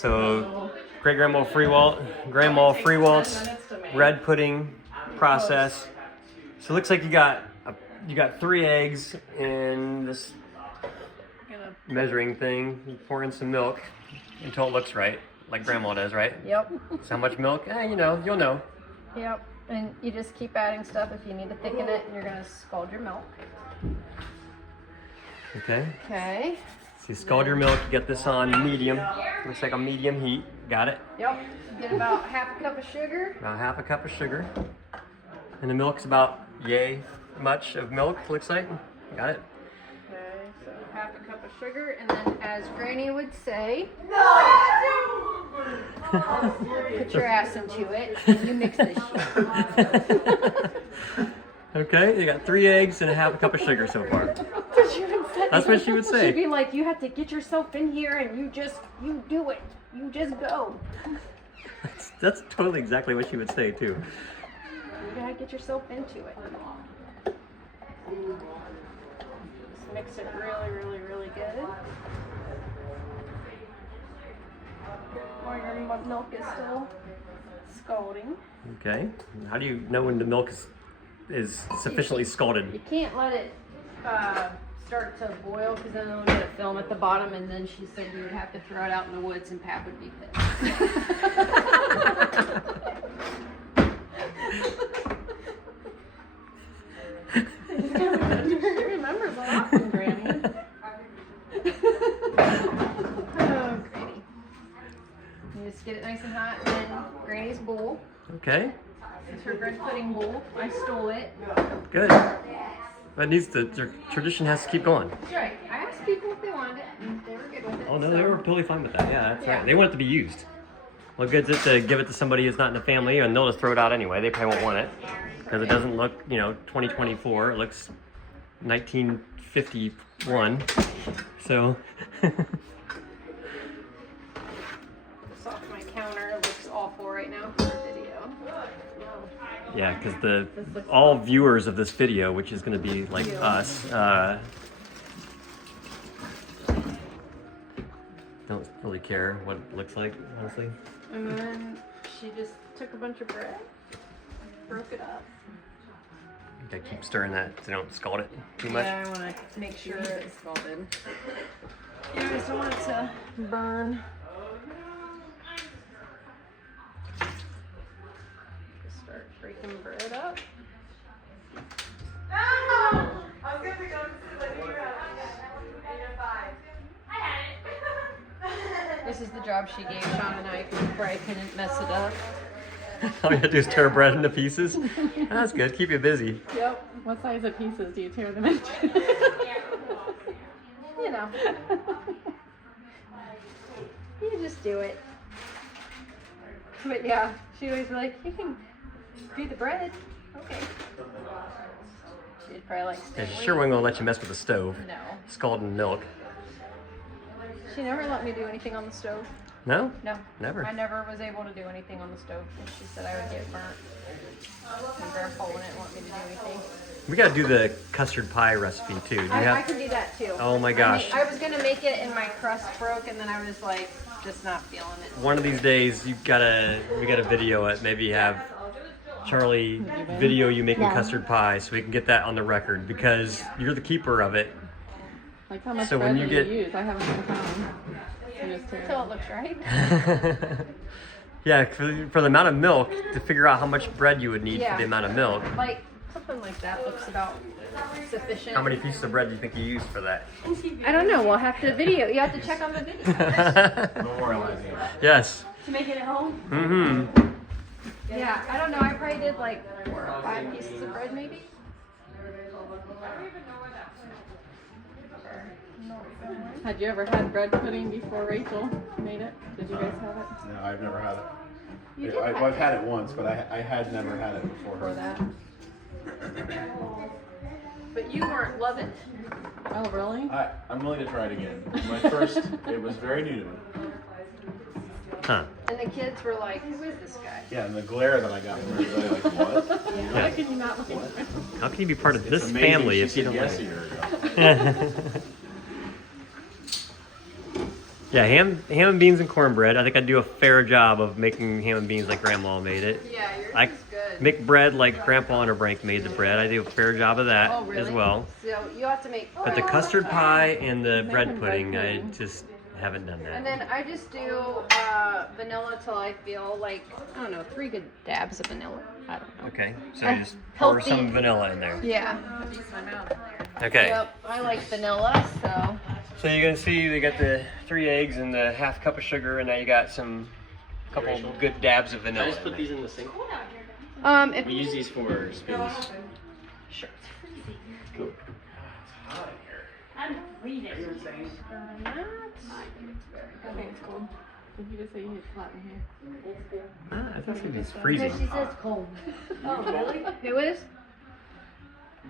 So, Great Grandma Freewalt's bread pudding process. So it looks like you got 3 eggs in this measuring thing. You pour in some milk until it looks right, like Grandma does, right? Yep. So how much milk? You'll know. Yep. And you just keep adding stuff if you need to thicken it, and you're gonna scald your milk. Okay. Okay. So you scald your milk. You get this on medium. Looks like a medium heat. Got it? Yep. Get about half a cup of sugar. About half a cup of sugar. And the milk's about yay much of milk, looks like. Got it? Okay, so half a cup of sugar, and then as Granny would say, put your ass into it, and you mix this shit. Okay, you got 3 eggs and a half a cup of sugar so far. That's what she would say. She'd be like, you have to get yourself in here, and you do it. You just go. That's totally exactly what she would say too. You gotta get yourself into it. Just mix it really, really, really good. While your milk is still scalding. Okay. How do you know when the milk is sufficiently scalded? You can't let it start to boil because then it'll get a film at the bottom, and then she said you would have to throw it out in the woods and Pap would be pissed. He remembers a lot from Granny. Oh, Granny. You just get it nice and hot in Granny's bowl. Okay. It's her bread pudding bowl. I stole it. Good. That the tradition has to keep going. That's right. I asked people if they wanted it, and they were good with it. Oh no, they were totally fine with that. Yeah, that's Yeah. right. They want it to be used. What good is it to give it to somebody who's not in the family, and they'll just throw it out anyway? They probably won't want it because it doesn't look, 2024. It looks 1951. So. It's off my counter. It looks awful right now for a video. Yeah, because all viewers of this video, which is going to be like us, don't really care what it looks like, honestly. And then she just took a bunch of bread, broke it up. You gotta keep stirring that so don't scald it too much. Yeah, I want to make sure it's scalded. Yeah, I just don't want it to burn. Just start breaking bread up. This is the job she gave Sean and I before I couldn't mess it up. All you have to do is tear bread into pieces. That's good. Keep you busy. Yep. What size of pieces do you tear them into? You know. You just do it. But yeah, she always be like, you can do the bread. Okay. She'd probably like Yeah, stay she sure wasn't gonna let you mess with the stove. No. Scalding milk. She never let me do anything on the stove. No? No. Never. I never was able to do anything on the stove. And she said I would get burnt. And Grandpa wouldn't want me to do anything. We gotta do the custard pie recipe too. Do you I have? can do that too. Oh my gosh. I was gonna make it and my crust broke, and then I was like, just not feeling it. One of these days, we gotta video it. Maybe have Charlie video you making custard pie so we can get that on the record because you're the keeper of it. Like how much So bread when do you you get- use? I haven't been counting. You just tear it. Until it looks right. Yeah, for the amount of milk to figure out how much bread you would need Yeah. for the amount of milk. Like, something like that looks about sufficient. How many pieces of bread do you think you used for that? I don't know. We'll have to video. You have to check on the video. Yes. To make it at home? Mm-hmm. Yeah, I don't know. I probably did like 4 or 5 pieces of bread maybe. Had you ever had bread pudding before Rachel made it? Did you guys have it? No, I've never had it. You did I've had it once, but I had never had it before for her. that. But you weren't loving it. Oh, really? I'm willing to try it again. My first, it was very new to me. Huh. And the kids were like, who is this guy? Yeah, and the glare that I got from everybody, like, what? How can you not like it? How can you be part of It's this amazing family she if you said don't yes like a it? year ago. Yeah, ham and beans and cornbread. I think I do a fair job of making ham and beans like Grandma made it. Yeah, yours I is good. make bread like Grandpa and Frank made the bread. I do a fair job of that Oh, really? as well. So you have to make. But the custard pie and the bread Making bread pudding, I pudding. just haven't done And that. then I just do vanilla till I feel like, I don't know, 3 good dabs of vanilla. I don't know. Okay, so you just pour Healthy. some vanilla in there. Yeah. Okay. Yep, I like vanilla, so. So you're gonna see we got the 3 eggs and the half cup of sugar, and now you got some couple good dabs of Can vanilla. I just in put there. these in the sink? If We use these for spoons. Sure. Cool. I think it's cold. Did you just say you hit flatten here? Ah, I think it's freezing. She says cold. Oh, really? Who is?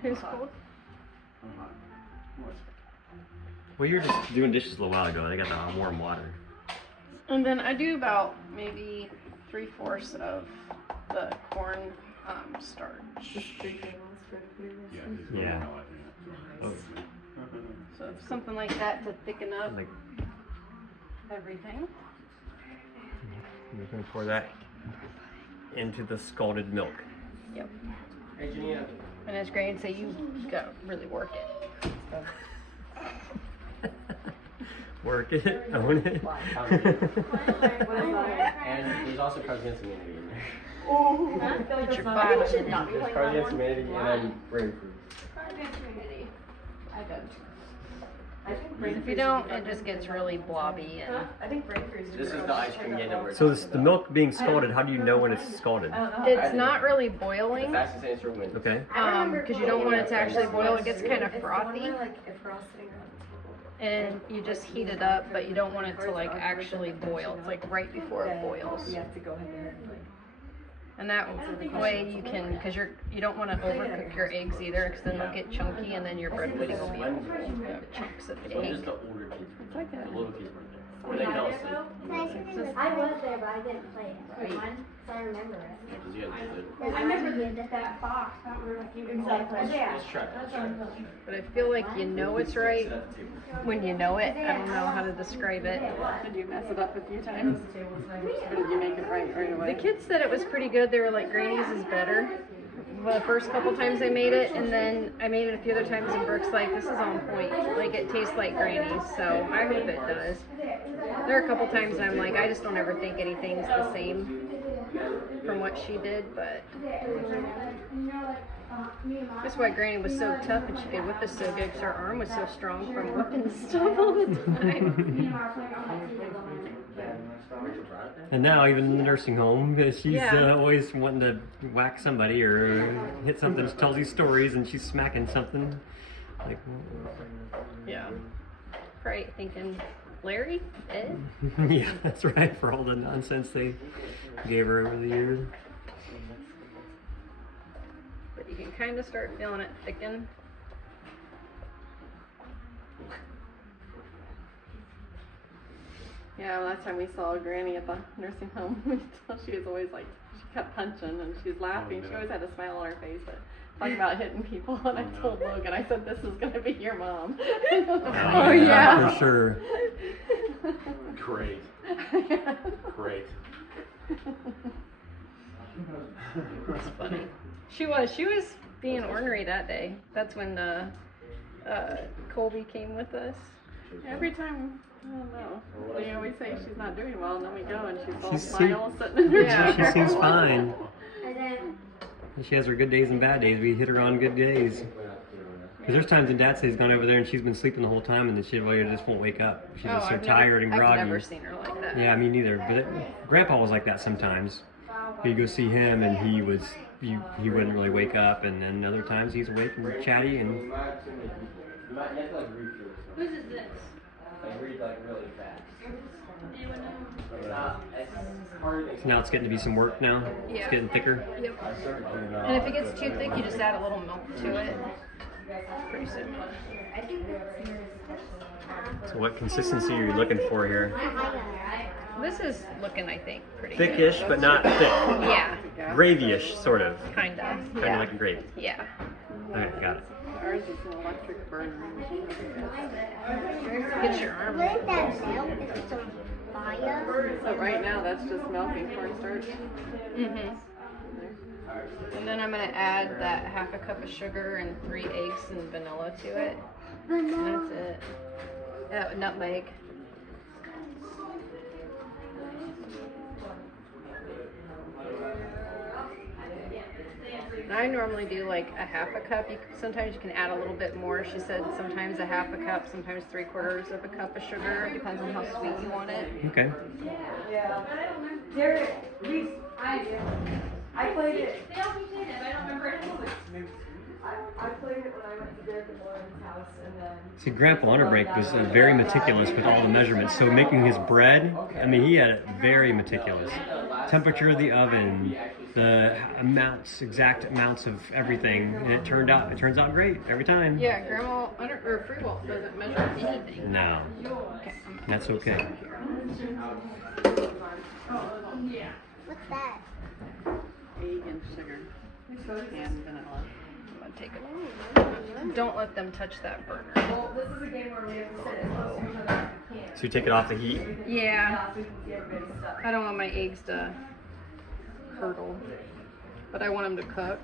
Who's cold? Well, you were just doing dishes a little while ago, and I got the warm water. And then I do about maybe 3/4 of the corn starch. Just 3 tables for the food. Yeah. Oh, So something like that to thicken up like everything. you're gonna pour that into the scalded milk. Yep. Hey, Janina. And as Granny say, you gotta really work it. Work it, own it. And there's also Cards Against Humanity in there. Get your body. There's Cards Against Humanity and then Brain Freeze. If you don't, it just gets really blobby and This is the ice cream getting over. So the milk being scalded, how do you know when it's scalded? it's not really The boiling. fastest answer wins. Okay. Because you don't want it to actually boil. It gets kind of frothy. And you just heat it up, but you don't want it to like actually boil. It's like right before it boils. And that way you can, because you don't want to overcook your eggs either, because then they'll get chunky, and then your bread pudding will be chunks of It's egg. just the older kids. The little kids weren't there. When they fell asleep. I was there, but I didn't play it. So I remember it. Because you had to I remember that box. Exactly. Let's try it. Let's try it. But I feel like you know it's right Sit at the table. when you know it. I don't know how to describe it. Did you mess it up a few times? Or did you make it right away? The kids said it was pretty good. They were like, Granny's is better. Well, the first couple times I made it, and then I made it a few other times, and Brooke's like, this is on point. Like, it tastes like Granny's, so I hope it does. There are a couple times I'm like, I just don't ever think anything's the same from what she did, but that's why Granny was so tough and she could whip us so good, because her arm was so strong from whipping stuff all the time. And now, even in the nursing home, she's Yeah. always wanting to whack somebody or hit something. She tells these stories, and she's smacking something. Like, Yeah. Right, thinking, Larry? Ed? yeah, that's right. For all the nonsense they gave her over the years. But you can kind of start feeling it thicken. Yeah, last time we saw Granny at the nursing home, she was always like, she kept punching and she was laughing. She always had a smile on her face, but talking about hitting people. And I told Logan, I said, this is going to be your mom. Oh, yeah. For sure. Great. Great. It's funny. She was being ornery that day. That's when Colby came with us. Every time, I don't know. They always say she's not doing well, and then we go and she's all She's smile sitting in her Yeah. chair. She seems fine. And then She has her good days and bad days. We hit her on good days. Because there's times when Dad says he's gone over there and she's been sleeping the whole time, and then she just won't wake up. She's just so I've tired and groggy. I've never seen her like that. Yeah, me neither. But Grandpa was like that sometimes. You'd go see him, and he wouldn't really wake up, and then other times he's awake and chatty, and whose is this? Like read like really fast. Anyone know? so now it's getting to be some work now. It's Yeah. getting thicker. Yep. And if it gets too thick, you just add a little milk to it. Pretty simple. I think that's yours. So what consistency are you looking for here? This is looking, I think, pretty Thickish, good. but not thick. Yeah, Gravy-ish, sort of. kinda. Kind of Yeah. like a gravy. Yeah. Okay, got it. Ours is an electric burner. Get your arm. Wouldn't that milk if it's on fire? So right now, that's just milk and cornstarch. Mhm. And then I'm gonna add that half a cup of sugar and 3 eggs and vanilla to it. And that's it. Nutmeg. And I normally do like a half a cup. Sometimes you can add a little bit more. She said sometimes a half a cup, sometimes 3/4 of a cup of sugar. It depends on how sweet you want it. Okay. Yeah. I played it. They all keep saying it, but I don't remember it. I played it when I went to Derek and Lauren's house, and then. See, Grandpa Underbrake was very meticulous with all the measurements. So making his bread, I mean, he had it very meticulous. Temperature of the oven, the exact amounts of everything, and it turns out great every time. Yeah, Grandma Freewalt doesn't measure anything. No, Okay, that's okay. What's that? Egg and sugar and vanilla. I'm gonna take it. Don't let them touch that burner. Well, this is a game where we have to sit as close to each other as we can. So you take it off the heat. Yeah, So we can see everybody's stuff. I don't want my eggs to curdle, but I want them to cook.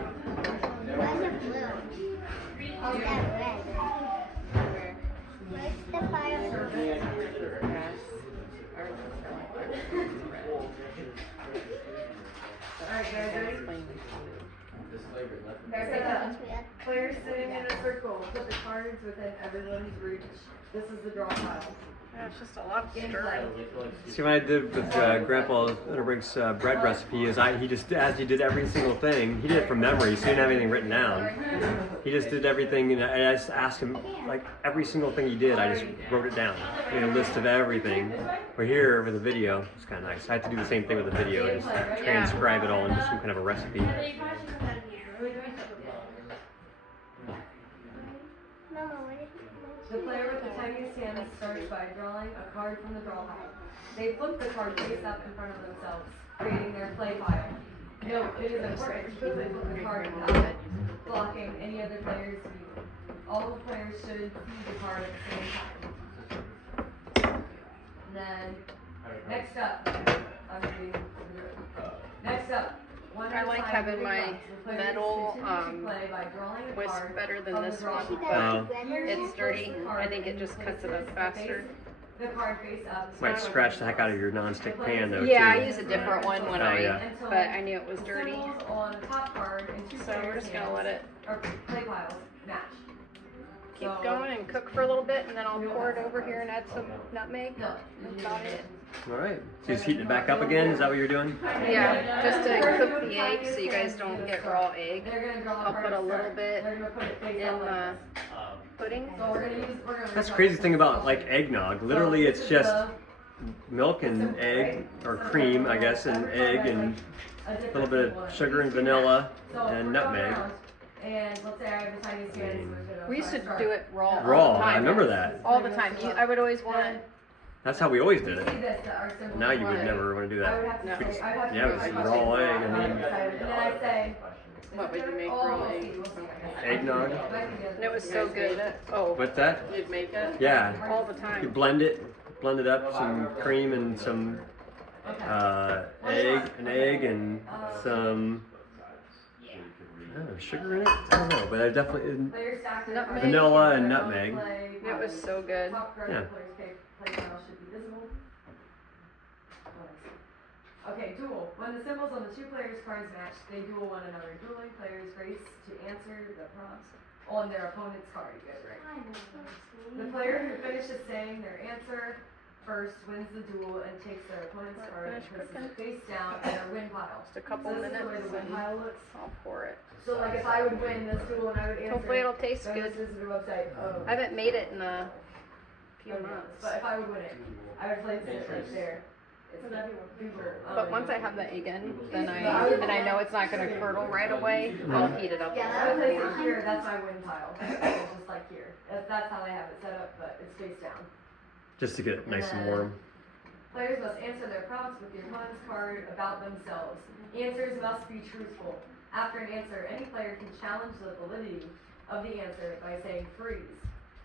Where's the blue? Oh, that red. Where's the fire? Yes. Ours is Alright, guys, ready? Players sitting in a circle. Put the cards within everyone's reach. This is the draw pile. Yeah, it's just a lot of stirring. See, what I did with Grandpa Underbrake's bread recipe is he just, as he did every single thing, he did it from memory, so he didn't have anything written down. He just did everything, and I just asked him, like, every single thing he did, I just wrote it down. Made a list of everything. But here, with a video, it's kind of nice. I had to do the same thing with the video, just transcribe it all into some kind of a recipe. Mama, what did The player with the tiniest hand starts by drawing a card from the draw pile. They flip the card face up in front of themselves, creating their play pile. Note, it is important to quickly flip the card without blocking any other player's view. All the players should see the card at the same time. And then, next up, one I like time, having three my blocks. The players metal, continue to play by drawing a whisk card better than from this the draw one, pile. but it's dirty. I think it just cuts it up faster. The card face up. Might scratch the heck out of your non-stick pan, though, Yeah, too. I use a different one when but I knew it was dirty. Symbols on the top card and two So we're players' just gonna hands let it or play piles match. keep So- going and cook for a little bit, and then I'll pour it over here and add some nutmeg. No. That's about it. All right. So just heating it back up again? Is that what you're doing? Yeah, just to cook the egg so you guys don't get raw egg. They're gonna draw I'll card put a to little start. bit They're gonna put it face in up like the this. pudding. So we're gonna That's the crazy thing about, like, eggnog. Literally, it's just milk and egg, or cream, I guess, and egg, and a little bit of sugar and vanilla, and nutmeg. And let's say I have the tiniest hand, so We used to do it raw. all Raw, the time. I remember that. All the time. I would always want. That's how we always did See it. this, our symbol. Now you would Right. never want to do I would that. have to No. say, I'd have to Yeah, it was say- raw egg, I mean, And then I say. What would you make Oh, raw we'll egg? see, we'll see. Eggnog. And it was so good. Oh, What's that? You'd make it? Yeah. all the You time. blend it up, some cream and some an egg and some I don't know, sugar in it? I don't know, but I definitely Nutmeg. vanilla and nutmeg. It was so good. Yeah. Okay, duel. When the symbols on the two players' cards match, they duel one another. Dueling players race to answer the prompts on their opponent's card. You guys right? The player who finishes saying their answer first wins the duel and takes their opponent's card and puts it face down in their win pile. Just a couple So this is the way minutes the win and pile looks. I'll pour it. So like if I would win this duel and I would answer, Hopefully it'll taste then good. This is the website. Oh. I haven't made it in a few months. But if I would win it, I would place it right there. It's Google. But once I have the egg in, then I know it's not going to curdle right away. I'll heat it up. Yeah, I would place it here. That's my win pile. It's just like here. That's how I have it set up, but it's face down. Just to get it nice and warm. Players must answer their prompts with the opponent's card about themselves. Answers must be truthful. After an answer, any player can challenge the validity of the answer by saying freeze.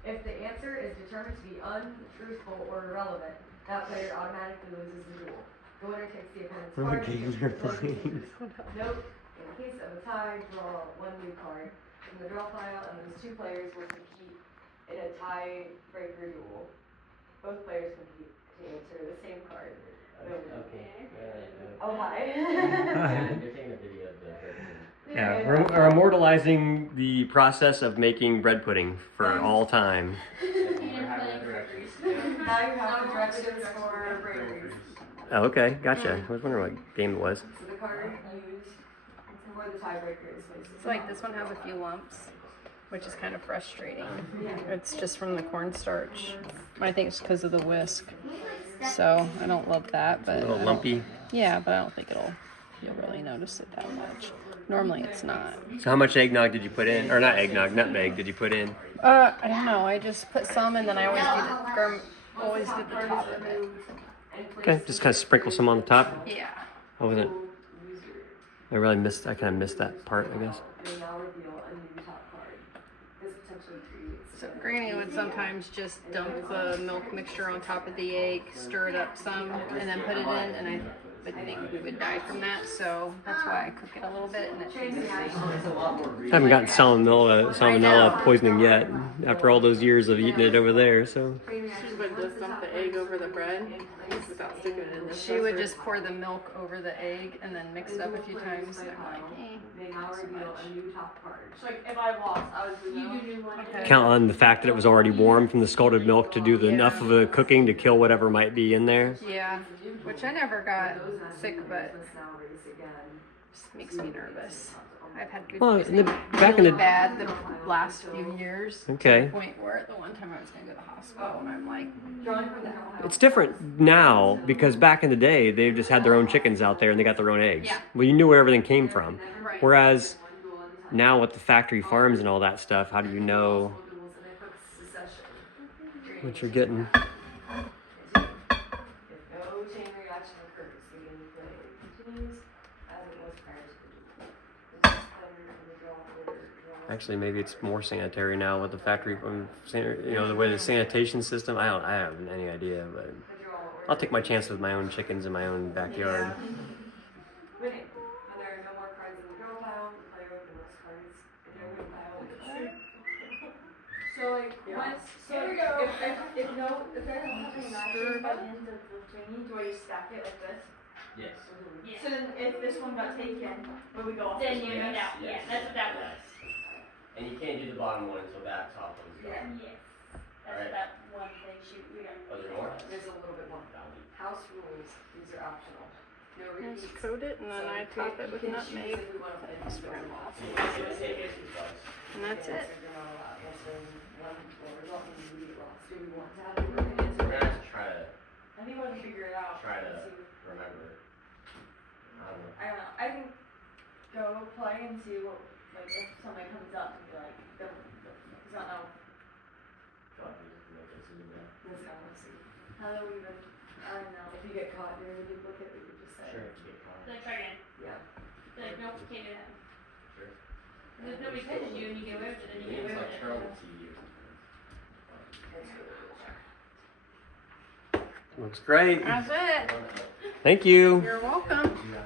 If the answer is determined to be untruthful or irrelevant, that player automatically loses the duel. The winner takes the opponent's What card. games are playing? Note, in case of a tie, draw one new card from the draw pile, and those two players will compete in a tiebreaker duel. Both players compete to answer the same card. Okay. Oh, hi. You're taking a video of the Yeah, we're immortalizing the process of making bread pudding for all time. Now you have the directions for breakers. Oh, okay, gotcha. I was wondering what game it was. So the card used for the tiebreaker is faces. So like this one has a few lumps, which is kind of frustrating. It's just from the cornstarch. I think it's because of the whisk. So I don't love that, but A little lumpy. yeah, but I don't think you'll really notice it that much. Normally it's not. So how much eggnog did you put in? Or not eggnog, nutmeg did you put in? I don't know. I just put some, and then I always did the top of it. Okay, just kind of sprinkle some on the top. Yeah. I wasn't. I kind of missed that part, I guess. Now reveal a new top card. This potentially creates. So Granny would sometimes just dump the milk mixture on top of the egg, stir it up some, and then put it in, and I would think we would die from that, so that's why I cook it a little bit, and it tastes nice. I haven't gotten salmonella poisoning yet, after all those years of eating it over there, so. She would just dump the egg over the bread without sticking it in the She would just pour the milk over the egg and then mix it up a few times, and I'm like, They now reveal a new top card. So like if I lost, I would do new one. okay. Count on the fact that it was already warm from the scalded milk to do enough of the cooking to kill whatever might be in there. Yeah, which I never got sick, but Let's now race again. just makes me nervous. I've had good Well, poisoning back in really the- bad the last few years. Okay. To the point where the one time I was going to go to the hospital, and I'm like, Drawing from the house. It's different now because back in the day they just had their own chickens out there and they got their own eggs. Yeah. Well, you knew where everything came from. right. Whereas now with the factory farms and all that stuff, how do you know what you're getting? If no chain reaction occurs, the gameplay continues as it was prior to the duel. The next player in the draw order draws. Actually, maybe it's more sanitary now with the factory, the way the sanitation system. I have any idea, but The draw order. I'll take my chance with my own chickens in my own backyard. Winning. When there are no more cards in the draw pile, the player with the most cards in their win pile wins. So like once, so if there don't have any matches by the end of the training, do I just stack it like this? Yes. So then if this one got taken, would we go off? Then this you one? go down. Yeah, that's what that was. And you can't do the bottom one until that top one's gone. Yes. That's that one thing we got. Oh, there's more? There's a little bit more. House rules, these are optional. No repeats. just coat it, and then I top it with We can choose nutmeg, if we want to finish spread them off, So you can take it twice. and that's it. You're not allowed. Answering one or result in immediate loss. Do we want to have a broken answer? We're gonna have to try to I think we'll figure it out. Try to- and see. remember. I don't know. I don't know. I can go play and see what, like, if somebody comes up and be like, don't, because I don't know. God, we just make this in there. This is honestly. How do we even, I don't know. If you get caught doing a duplicate, we could just say. Sure, if you get caught. Like, try again. Yeah. Like, nope, you can't do that. Sure. And if nobody catches you and you get away with it, then you get It's away like with terrible it. TV or something. Looks great. That's it. Thank you. You're welcome. Yeah.